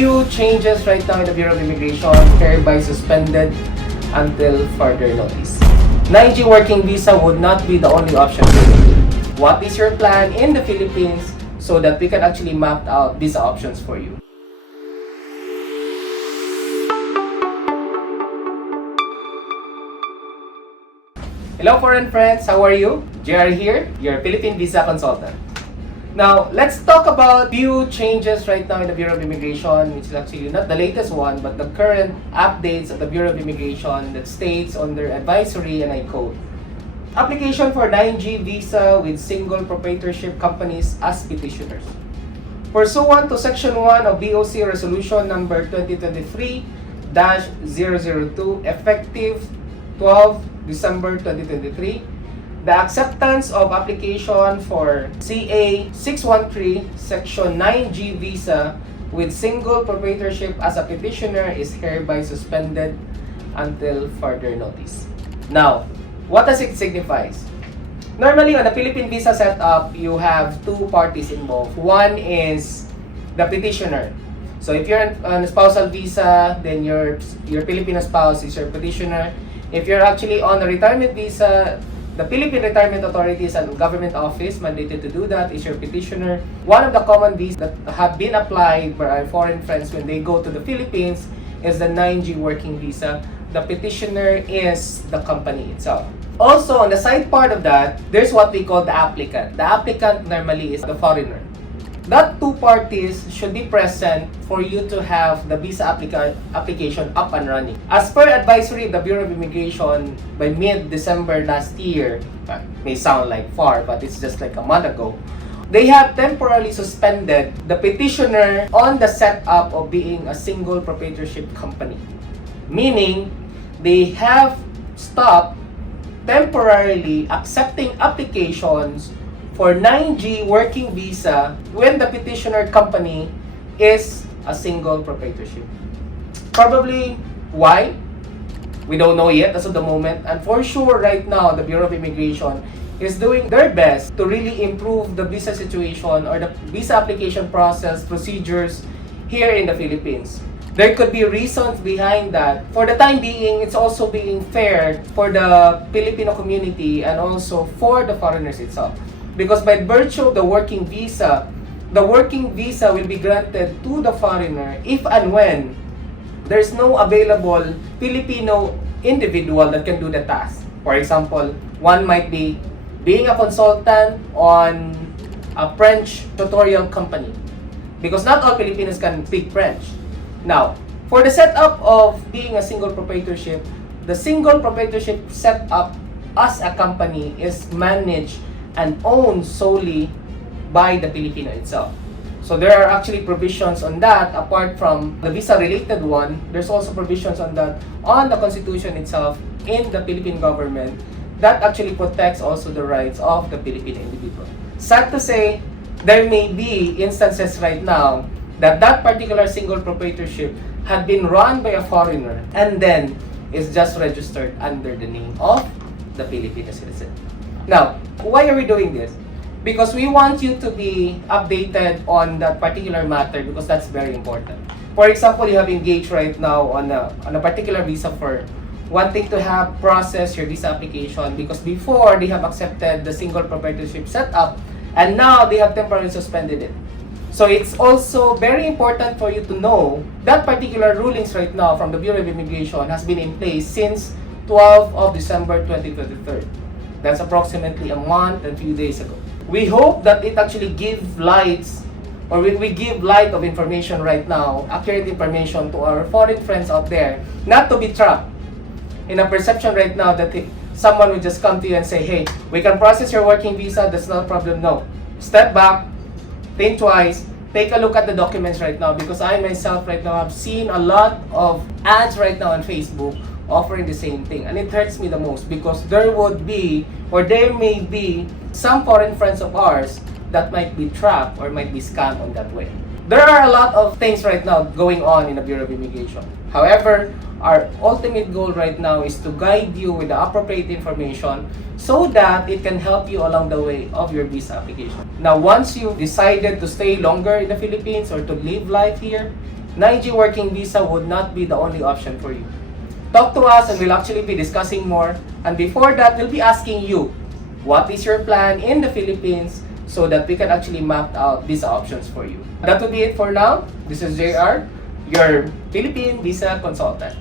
Few changes right now in the Bureau of Immigration, hereby suspended until further notice. 9G working visa would not be the only option for you. What is your plan in the Philippines so that we can actually map out visa options for you? Hello foreign friends, how are you? JR here, your Philippine visa consultant. Now, let's talk about few changes right now in the Bureau of Immigration, which is actually not the latest one, but the current updates of the Bureau of Immigration that states on their advisory, and I quote, application for 9G visa with single proprietorship companies as petitioners. Pursuant to Section 1 of BOC Resolution number 2023-002, effective 12 December 2023, the acceptance of application for CA 613 Section 9G visa with single proprietorship as a petitioner is hereby suspended until further notice. Now, what does it signify? Normally, on the Philippine visa setup, you have two parties involved. One is the petitioner. So if you're on a spousal visa, then your Filipino spouse is your petitioner. If you're actually on a retirement visa, the Philippine Retirement Authorities and government office mandated to do that is your petitioner. One of the common visas that have been applied by our foreign friends when they go to the Philippines is the 9G working visa. The petitioner is the company itself. Also, on the side part of that, there's what we call the applicant. The applicant normally is the foreigner. That two parties should be present for you to have the visa application up and running. As per advisory of the Bureau of Immigration, by mid-December last year, may sound like far, but it's just like a month ago, they have temporarily suspended the petitioner on the setup of being a single proprietorship company. Meaning, they have stopped temporarily accepting applications for 9G working visa when the petitioner company is a single proprietorship. Probably why? We don't know yet as of the moment. And for sure right now, the Bureau of Immigration is doing their best to really improve the visa situation or the visa application process procedures here in the Philippines. There could be reasons behind that. For the time being, it's also being fair for the Filipino community and also for the foreigners itself. Because by virtue of the working visa will be granted to the foreigner if and when there's no available Filipino individual that can do the task. For example, one might be being a consultant on a French tutorial company. Because not all Filipinos can speak French. Now, for the setup of being a single proprietorship, the single proprietorship setup as a company is managed and owned solely by the Filipino itself. So there are actually provisions on that. Apart from the visa-related one, there's also provisions on that on the Constitution itself in the Philippine government that actually protects also the rights of the Filipino individual. Sad to say, there may be instances right now that that particular single proprietorship had been run by a foreigner and then is just registered under the name of the Filipino citizen. Now, why are we doing this? Because we want you to be updated on that particular matter because that's very important. For example, you have engaged right now on a particular visa for wanting to have process your visa application because before they have accepted the single proprietorship setup and now they have temporarily suspended it. So it's also very important for you to know that particular rulings right now from the Bureau of Immigration has been in place since 12 of December 2023. That's approximately a month and few days ago. We hope that it actually gives lights, or we give light of information right now, accurate information to our foreign friends out there, not to be trapped in a perception right now that someone will just come to you and say, hey, we can process your working visa, that's not a problem. No. Step back, think twice, take a look at the documents right now because I myself right now have seen a lot of ads right now on Facebook offering the same thing, and it hurts me the most because there would be or there may be some foreign friends of ours that might be trapped or might be scammed on that way. There are a lot of things right now going on in the Bureau of Immigration. However, our ultimate goal right now is to guide you with the appropriate information so that it can help you along the way of your visa application. Now, once you've decided to stay longer in the Philippines or to live life here, 𝐼𝐔 working visa would not be the only option for you. Talk to us and we'll actually be discussing more. And before that, we'll be asking you, what is your plan in the Philippines so that we can actually map out these options for you. That will be it for now. This is JR, your Philippine visa consultant.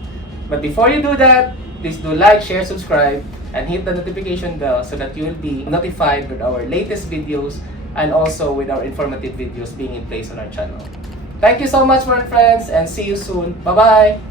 But before you do that, please do like, share, subscribe, and hit the notification bell so that you will be notified with our latest videos and also with our informative videos being in place on our channel. Thank you so much, my friends, and see you soon. Bye-bye!